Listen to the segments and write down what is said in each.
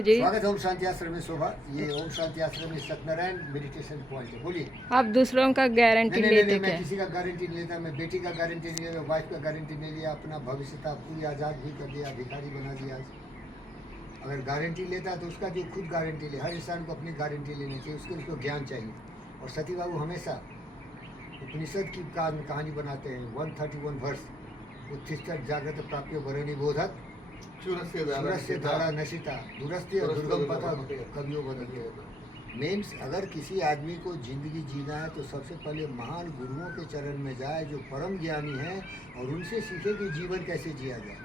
जी स्वागत है ओम शांति आश्रम में शोभा। ये ओम शांति आश्रम में सत्यनारायण मेडिटेशन पॉइंट है। बोलिए। आप दूसरों का गारंटी नहीं, लेते मैं क्या? किसी का गारंटी नहीं लेता। मैं बेटी का गारंटी नहीं लिया, वाइफ का गारंटी नहीं लिया। अपना भविष्य था पूरी आज़ाद भी कर दिया, भिखारी बना दिया। अगर गारंटी लेता तो उसका जो खुद गारंटी ले। हर इंसान को अपनी गारंटी लेनी चाहिए, उसको ज्ञान चाहिए। और सती बाबू हमेशा उपनिषद की कहानी बनाते हैं। 131 वर्ष उत्तिष्ठत् जागृत प्राप्यो वरुणी बोधक सूरस्य धारा नशिता दूरस्थ्य दुर्गम पथा कवियों बदलते। मीन्स अगर किसी आदमी को जिंदगी जीना है तो सबसे पहले महान गुरुओं के चरण में जाए जो परम ज्ञानी हैं और उनसे सीखे कि जीवन कैसे जिया जाए।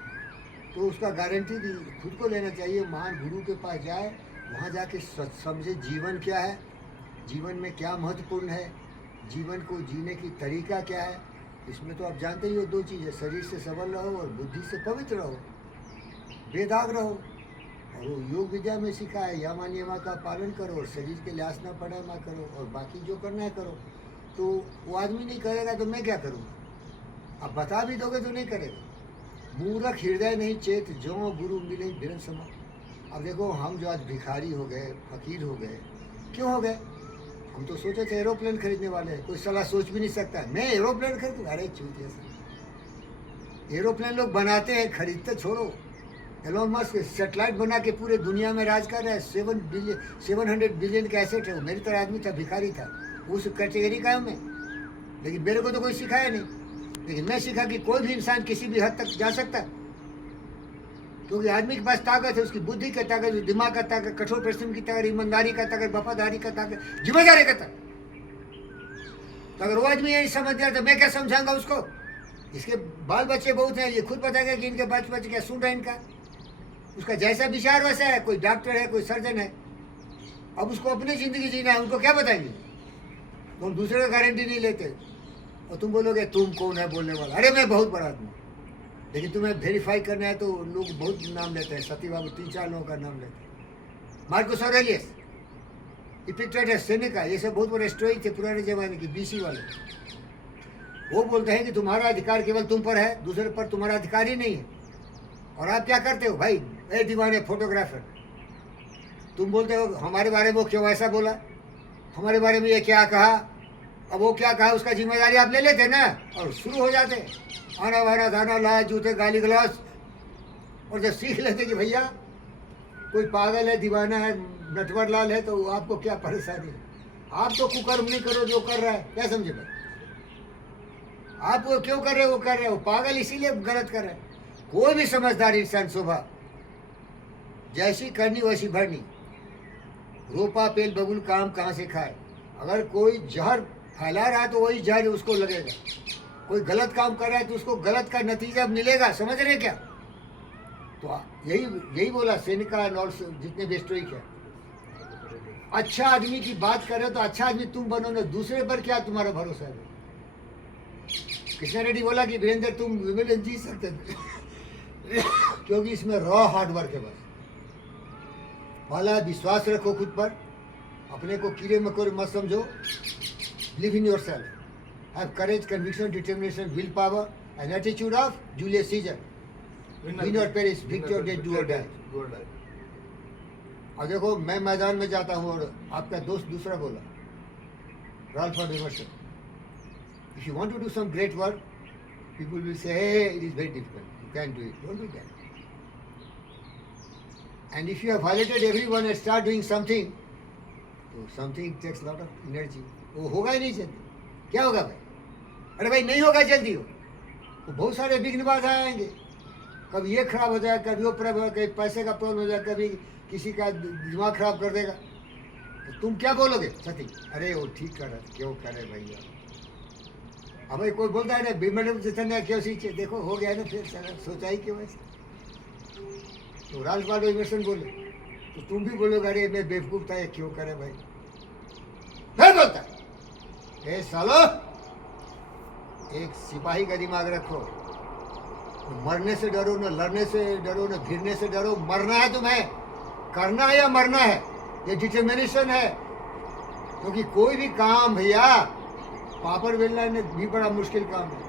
तो उसका गारंटी खुद को लेना चाहिए। महान गुरु के पास जाए, वहाँ जाके समझे जीवन क्या है, जीवन में क्या महत्वपूर्ण है, जीवन को जीने की तरीका क्या है। इसमें तो आप जानते ही हो दो चीज़ है, शरीर से सबल रहो और बुद्धि से पवित्र रहो, बेदाग रहो। और वो योग विद्या में सिखा है यमा नियमा का पालन करो और शरीर के लिए आसना प्राणायाम करो और बाकी जो करना है करो। तो वो आदमी नहीं करेगा तो मैं क्या करूँगा? अब बता भी दोगे तो नहीं करेगा। मूर्ख हृदय नहीं चेत जो गुरु मिले बिरन समा। अब देखो हम जो आज भिखारी हो गए, फकीर हो गए, क्यों हो गए? हम तो सोचे थे एरोप्लेन खरीदने वाले हैं। कोई सलाह सोच भी नहीं सकता मैं एरोप्लेन खरीदूँ। अरे चूतिया सर, एरोप्लेन लोग बनाते हैं, खरीदते छोड़ो। एलोन मस्क सेटेलाइट बना के पूरे दुनिया में राज कर रहा है। 700 बिलियन का एसेट है। वो मेरी तरह आदमी था, भिखारी था, उस कैटेगरी का हूँ मैं। लेकिन मेरे को तो कोई सिखाया नहीं। लेकिन मैं सीखा कि कोई भी इंसान किसी भी हद तक जा सकता है, क्योंकि आदमी के पास ताकत है, उसकी बुद्धि का ताकत, दिमाग का ताकत, कठोर परिश्रम की ताकत, ईमानदारी का ताकत, वफादारी का ताकत, जिम्मेदारी का ताकत। तो अगर वो आदमी यही समझ गया तो मैं क्या समझाऊंगा उसको? इसके बाल बच्चे बहुत हैं, ये खुद बताएगा कि इनके बाल बच्चे क्या सुन रहे हैं इनका। उसका जैसा विचार वैसा है। कोई डॉक्टर है, कोई सर्जन है। अब उसको अपनी ज़िंदगी जीना है, उनको क्या बताएंगे? तुम दूसरे का गारंटी नहीं लेते और तुम बोलोगे तुम कौन है बोलने वाला। अरे मैं बहुत बड़ा आदमी। लेकिन तुम्हें वेरीफाई करना है तो लोग बहुत नाम लेते हैं। सती बाबू 3-4 लोगों का नाम लेते हैं। मार्कस ऑरेलियस, इपिक्टेटस, सेनेका, ये सब बहुत बड़े स्टोइक थे पुराने जमाने की, बीसी वाले। वो बोलते हैं कि तुम्हारा अधिकार केवल तुम पर है, दूसरे पर तुम्हारा अधिकार ही नहीं है। और आप क्या करते हो भाई? ए दीवाने फोटोग्राफर, तुम बोलते हो हमारे बारे में वो क्यों ऐसा बोला, हमारे बारे में ये क्या कहा। अब वो क्या कहा उसका जिम्मेदारी आप ले लेते ना, और शुरू हो जाते आना वाना दाना लाया, जूते, गाली गलौज। और जब सीख लेते कि भैया कोई पागल है, दीवाना है, नटवर लाल है, तो आपको क्या परेशानी है? आप तो कुकर्म नहीं करो जो कर रहा है। क्या समझे भाई? आप वो क्यों कर रहे हो? वो कर रहे हो पागल इसीलिए गलत कर रहे हैं। कोई भी समझदार इंसान शोभा जैसी करनी वैसी भरनी। रोपा पेल बबुल काम कहाँ से खाए। अगर कोई जहर फैला रहा है तो वही जहर उसको लगेगा। कोई गलत काम कर रहा है तो उसको गलत का नतीजा मिलेगा। समझ रहे क्या? तो यही बोला सेनिका और जितने भी स्टोइक है। अच्छा आदमी की बात कर रहे हो तो अच्छा आदमी तुम बनो ना, दूसरे पर क्या तुम्हारा भरोसा है? कृष्णा रेड्डी बोला कि वीरेंद्र तुम विमेलन जी सकते क्योंकि इसमें रॉ हार्ड वर्क है। बस पहला विश्वास रखो खुद पर, अपने को कीड़े मकोड़े मत समझो। Live in your self, have courage, conviction, determination, will power and attitude of Julius Caesar. Win और पेरिस, विक्टर डेट डू और डाई। और देखो मैं मैदान में जाता हूँ और आपका दोस्त दूसरा बोला, Ralph Emerson, if you want to do some great work, people will say, hey, it is very difficult, you can't do it, don't do that. And if you have violated everyone and start doing something, so something takes a lot of energy. वो होगा ही नहीं जल्दी। क्या होगा भाई? अरे भाई नहीं होगा जल्दी। हो तो बहुत सारे विघ्न बाधा आएंगे। कभी ये खराब हो जाए, कभी वो प्रॉब्लम हो, कभी पैसे का प्रॉब्लम हो जाए, कभी किसी का दिमाग खराब कर देगा। तो तुम क्या बोलोगे? सती अरे वो ठीक कर रहा है, क्यों करे भैया। अब भाई कोई बोलता है ना बिमल जितने क्यों सींचे, देखो हो गया ना, फिर सोचा ही क्यों ऐसे। तो राल्फ वाल्डो इमर्सन बोले तो तुम भी बोलोगे अरे मैं बेवकूफ़ था, ये क्यों करे भाई। फिर बोलता ए सालो, एक सिपाही का दिमाग रखो। मरने से डरो ना, लड़ने से डरो ना, गिरने से डरो। मरना है तुम्हें, करना है या मरना है, ये डिटर्मिनेशन है। क्योंकि कोई भी काम भैया पापड़ बेलना ने भी बड़ा मुश्किल काम है।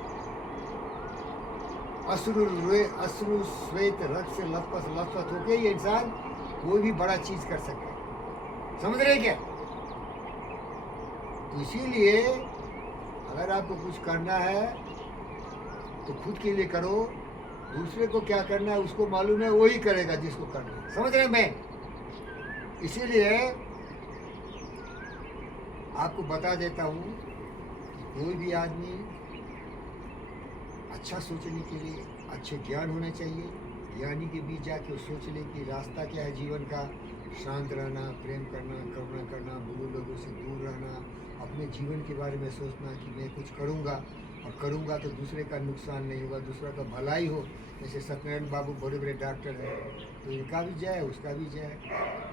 अश्रु श्वेत रक्त से लथपथ होके ये इंसान कोई भी बड़ा चीज कर सकता है। समझ रहे क्या? तो इसीलिए अगर आपको कुछ करना है तो खुद के लिए करो, दूसरे को क्या करना है उसको मालूम है, वही करेगा जिसको करना है। समझ रहे हैं? मैं इसीलिए आपको बता देता हूँ कि कोई भी आदमी अच्छा सोचने के लिए अच्छे ज्ञान होने चाहिए। ज्ञानी के बीच जाके वो सोच ले कि रास्ता क्या है जीवन का, शांत रहना, प्रेम करना, करुणा करना, बुरे लोगों से दूर रहना, अपने जीवन के बारे में सोचना कि मैं कुछ करूँगा और करूँगा तो दूसरे का नुकसान नहीं होगा, दूसरा का भलाई हो। जैसे सत्यनारायण बाबू बड़े बड़े डॉक्टर हैं, तो इनका भी जय, उसका भी जय।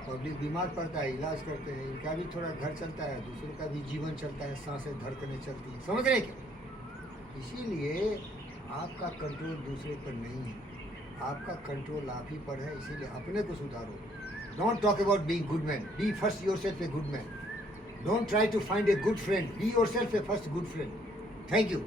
पब्लिक बीमार पड़ता है, इलाज करते हैं, इनका भी थोड़ा घर चलता है, दूसरों का भी जीवन चलता है, सांसें धड़कनें चलती हैं। समझ रहे क्या? इसीलिए आपका कंट्रोल दूसरे पर नहीं है, आपका कंट्रोल आप ही पर है। इसीलिए अपने को सुधारो। Don't talk about being good man, be first yourself a good man. Don't try to find a good friend, be yourself a first good friend. Thank you.